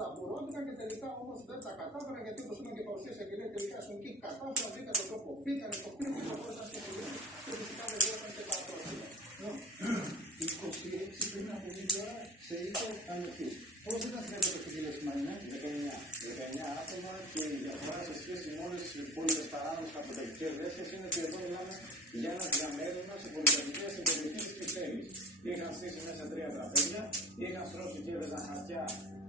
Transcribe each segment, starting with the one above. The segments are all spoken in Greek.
Ταμπουρώθηκαν και τελικά όμως δεν τα κατάφεραν, γιατί όπως είπαν και παρουσίασε και λέει τελικά στον ΚΙΚ κατάφεραν, βρήκαν τον τρόπο, πήγανε το πλήρω που προχώρησαν στην Ελληνική και φυσικά δεν δώσαν και τα πρόσφυγα. 26 πριν από 2 ώρα σε οίκο ανοιχτή. Πώς ήταν στην καταστροφική λεσμανία? 19 άτομα, και η διαφορά σε σχέση με όλες τις υπόλοιπες παράνομες καποταγικές δέσμες είναι ότι εδώ μιλάμε για ένα διαμέρισμα σε πολυκατοικία στην περιοχή της Κυψέλης. Είχαν στήσει μέσα 3 τραπέζια, είχαν στρώσει και έδεσαν χαρτιά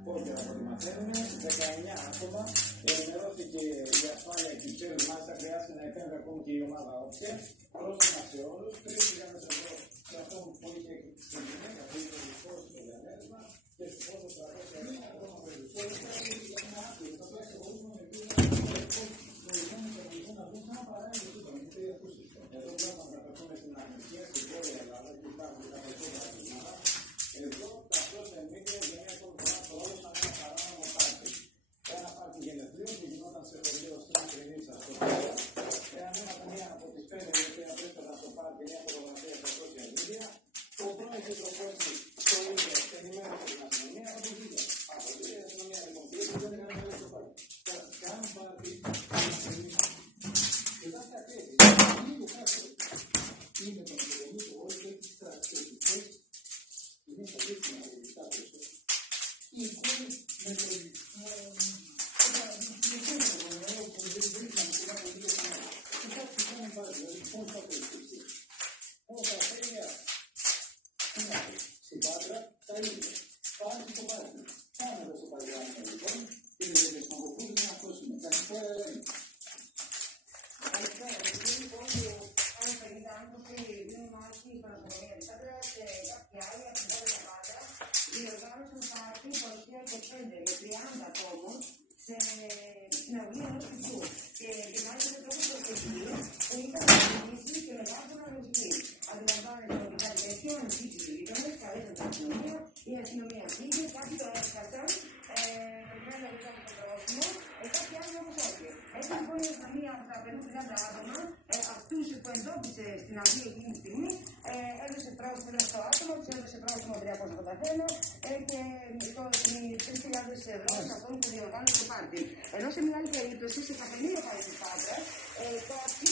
πόκερα από ό,τι μαθαίνουμε, 19 άτομα. Ενημερώθηκε η ασφάλεια Κυψέλης, μάλιστα χρειάστηκε να επέμβει ακόμη και η ομάδα Όψια. Πρόστιμα σε όλους, 3.000 ευρώ σε αυτό που είχε στην γυναίκα, που είχε δυσκώσει το διαμέρισμα, και στους πόσους 300 ευρώ ακόμα περισσότερο. Είναι άπειρο, τα οποία ξεχωρίζουμε με δύο να παράγει το εδώ βλέπουμε να καταφέρουμε στην Αμερική, στην Βόρεια Ελλάδα, και υπάρχουν κάποια πράγματα. Εδώ τα social media για μια ακόμη φορά προώθησαν ένα παράνομο πάρτι. Ένα πάρτι γενεθλίων που γινόταν σε χωριό στην Κρινίτσα στο Πέρα. Ανέβασα μία από τις 5 που απέστασαν στο πάρτι, μια φωτογραφία στα social media. Ο πρώην Επιτροπότη το ίδιο ενημέρωσε την αστυνομία από την Βίλια. Από την αστυνομία λοιπόν πήγε και δεν έκανε καλή στο πάρτι. Κάνουν πάρτι. Κοιτάξτε ακραίτη. Λίγο κάτω. Είναι το πληρώνει του όλου και τις στρατιωτικές. Είναι τα δίκτυα να διδικάτε. Η εικόνη με το που δεν βρήκαμε πολλά πολύ και κάτι κάνουν πάρα δηλαδή πώς θα περιστήσει. Πώς τα φέρια στην Πάτρα τα ίδια. Πάνε στο πάρτι. Πάμε εδώ στο Παγιάννα λοιπόν και με τις μαγωγούς να ακούσουμε. Καλησπέρα Ελένη. Καλησπέρα. Λοιπόν, αν περίπου άνθρωποι δίνουν μάχη η Παναγωγία της Άντρας και κάποιοι άλλοι από την Πάτρα Πάντα διοργάνωσαν πάρτι παρουσία 25 με 30 ατόμων σε συναυλία ενός φυσικού. Και μάλιστα με τρόπο προτεχνή που ήταν να και μεγάλη αναζητή. Αντιλαμβάνεται ότι κάτι τέτοιο αναζητήσει τους γείτονες, καλέσαν την αστυνομία, η αστυνομία πήγε, κάποιοι το έσκασαν, περιμένουν να βρουν το πρόσημο, κάποιοι άλλοι όμως όχι. Έτσι λοιπόν η αστυνομία από τα περίπου 30 άτομα, αυτούς που εντόπισε στην αυλή εκείνη τη στιγμή, έδωσε πρόστιμο στο άτομο, τους έδωσε πρόστιμο 300 το καθένα και 3.000 ευρώ σε αυτόν που διοργάνωσε το πάρτι. Ενώ σε μια άλλη περίπτωση, σε Καπενείο πάλι της Πάτρας, κάποιοι